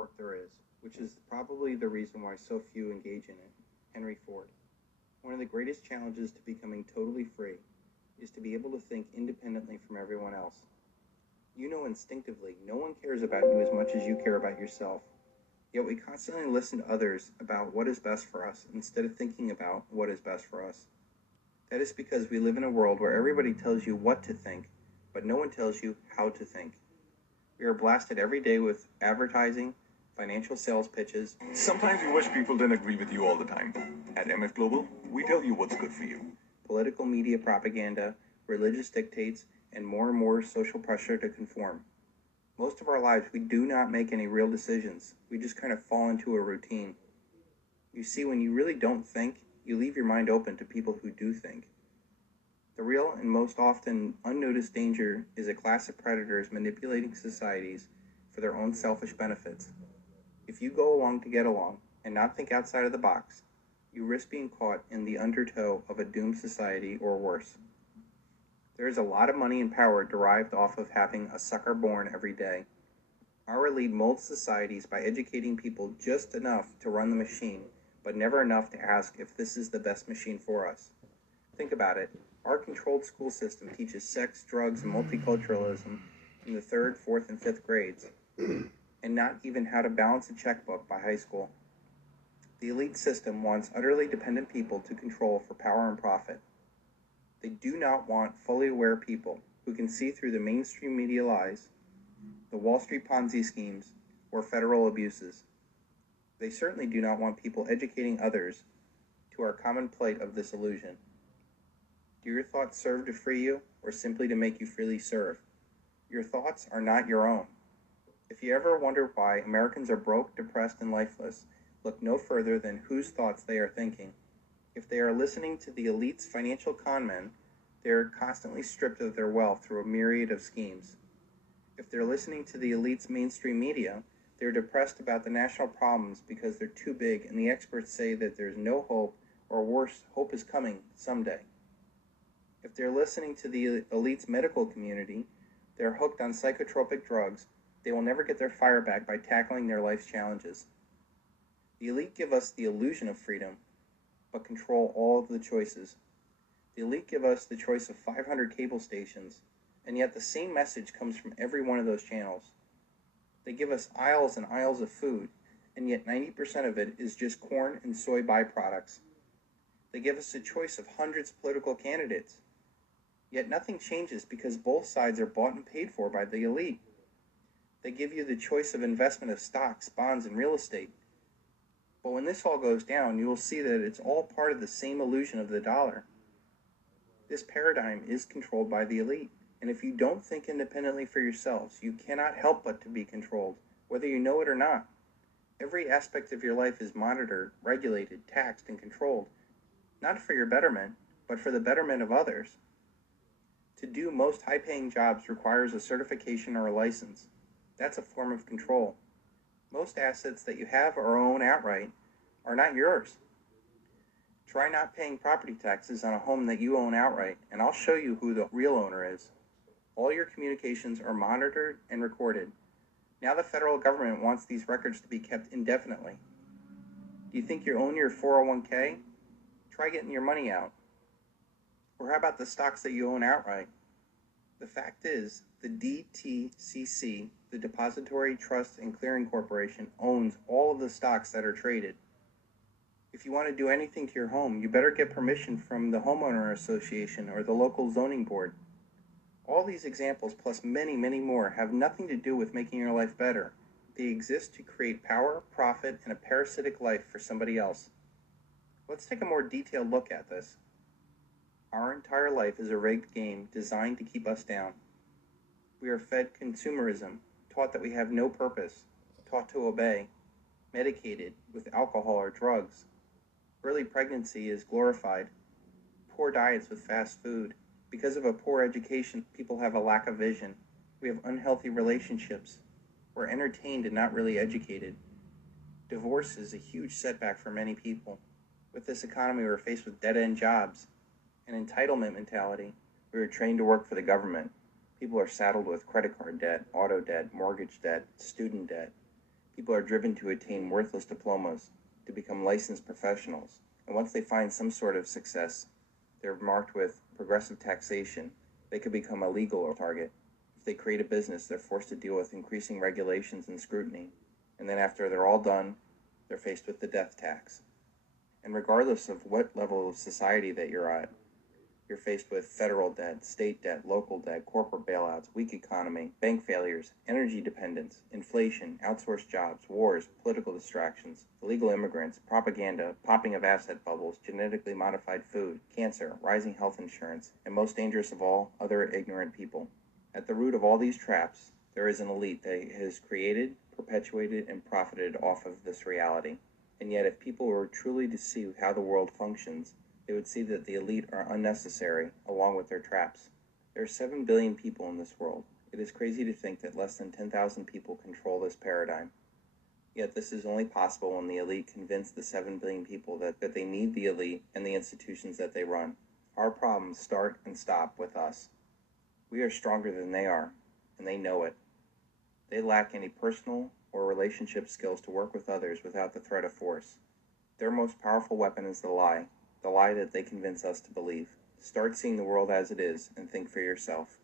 work there is, which is probably the reason why so few engage in it. Henry Ford. One of the greatest challenges to becoming totally free is to be able to think independently from everyone else. You know instinctively no one cares about you as much as you care about yourself. Yet we constantly listen to others about what is best for us instead of thinking about what is best for us. That is because we live in a world where everybody tells you what to think, but no one tells you how to think. We are blasted every day with advertising, financial sales pitches. Sometimes you wish people didn't agree with you all the time. At MF Global, we tell you what's good for you. Political media propaganda, religious dictates, and more social pressure to conform. Most of our lives, we do not make any real decisions. We just kind of fall into a routine. You see, when you really don't think, you leave your mind open to people who do think. The real and most often unnoticed danger is a class of predators manipulating societies for their own selfish benefits. If you go along to get along and not think outside of the box, you risk being caught in the undertow of a doomed society or worse. There is a lot of money and power derived off of having a sucker born every day. Our elite molds societies by educating people just enough to run the machine, but never enough to ask if this is the best machine for us. Think about it. Our controlled school system teaches sex, drugs, and multiculturalism in the 3rd, 4th, and 5th grades, and not even how to balance a checkbook by high school. The elite system wants utterly dependent people to control for power and profit. They do not want fully aware people who can see through the mainstream media lies, the Wall Street Ponzi schemes, or federal abuses. They certainly do not want people educating others to our common plight of this illusion. Do your thoughts serve to free you, or simply to make you freely serve? Your thoughts are not your own. If you ever wonder why Americans are broke, depressed, and lifeless, look no further than whose thoughts they are thinking. If they are listening to the elite's financial conmen, they are constantly stripped of their wealth through a myriad of schemes. If they're listening to the elite's mainstream media, they're depressed about the national problems because they're too big and the experts say that there's no hope, or worse, hope is coming someday. If they're listening to the elite's medical community, they're hooked on psychotropic drugs. They will never get their fire back by tackling their life's challenges. The elite give us the illusion of freedom, but control all of the choices. The elite give us the choice of 500 cable stations, and yet the same message comes from every one of those channels. They give us aisles and aisles of food, and yet 90% of it is just corn and soy byproducts. They give us a choice of hundreds of political candidates, yet nothing changes because both sides are bought and paid for by the elite. They give you the choice of investment of stocks, bonds, and real estate. But when this all goes down, you will see that it's all part of the same illusion of the dollar. This paradigm is controlled by the elite, and if you don't think independently for yourselves, you cannot help but to be controlled, whether you know it or not. Every aspect of your life is monitored, regulated, taxed, and controlled, not for your betterment, but for the betterment of others. To do most high-paying jobs requires a certification or a license. That's a form of control. Most assets that you have or own outright are not yours. Try not paying property taxes on a home that you own outright, and I'll show you who the real owner is. All your communications are monitored and recorded. Now the federal government wants these records to be kept indefinitely. Do you think you own your 401k? Try getting your money out. Or how about the stocks that you own outright? The fact is, the DTCC, the Depository Trust and Clearing Corporation, owns all of the stocks that are traded. If you want to do anything to your home, you better get permission from the homeowner association or the local zoning board. All these examples, plus many more, have nothing to do with making your life better. They exist to create power, profit, and a parasitic life for somebody else. Let's take a more detailed look at this. Our entire life is a rigged game designed to keep us down. We are fed consumerism, taught that we have no purpose, taught to obey, medicated with alcohol or drugs. Early pregnancy is glorified. Poor diets with fast food. Because of a poor education, people have a lack of vision. We have unhealthy relationships. We're entertained and not really educated. Divorce is a huge setback for many people. With this economy, we're faced with dead-end jobs, an entitlement mentality. We are trained to work for the government. People are saddled with credit card debt, auto debt, mortgage debt, student debt. People are driven to attain worthless diplomas, to become licensed professionals, and once they find some sort of success, they're marked with progressive taxation. They could become a legal target. If they create a business, they're forced to deal with increasing regulations and scrutiny. And then after they're all done, they're faced with the death tax. And regardless of what level of society that you're at, you're faced with federal debt, state debt, local debt, corporate bailouts, weak economy, bank failures, energy dependence, inflation, outsourced jobs, wars, political distractions, illegal immigrants, propaganda, popping of asset bubbles, genetically modified food, cancer, rising health insurance, and most dangerous of all, other ignorant people. At the root of all these traps, there is an elite that has created, perpetuated, and profited off of this reality. And yet, if people were truly to see how the world functions, they would see that the elite are unnecessary, along with their traps. There are 7 billion people in this world. It is crazy to think that less than 10,000 people control this paradigm. Yet this is only possible when the elite convince the 7 billion people that they need the elite and the institutions that they run. Our problems start and stop with us. We are stronger than they are, and they know it. They lack any personal or relationship skills to work with others without the threat of force. Their most powerful weapon is the lie that they convince us to believe. Start seeing the world as it is and think for yourself.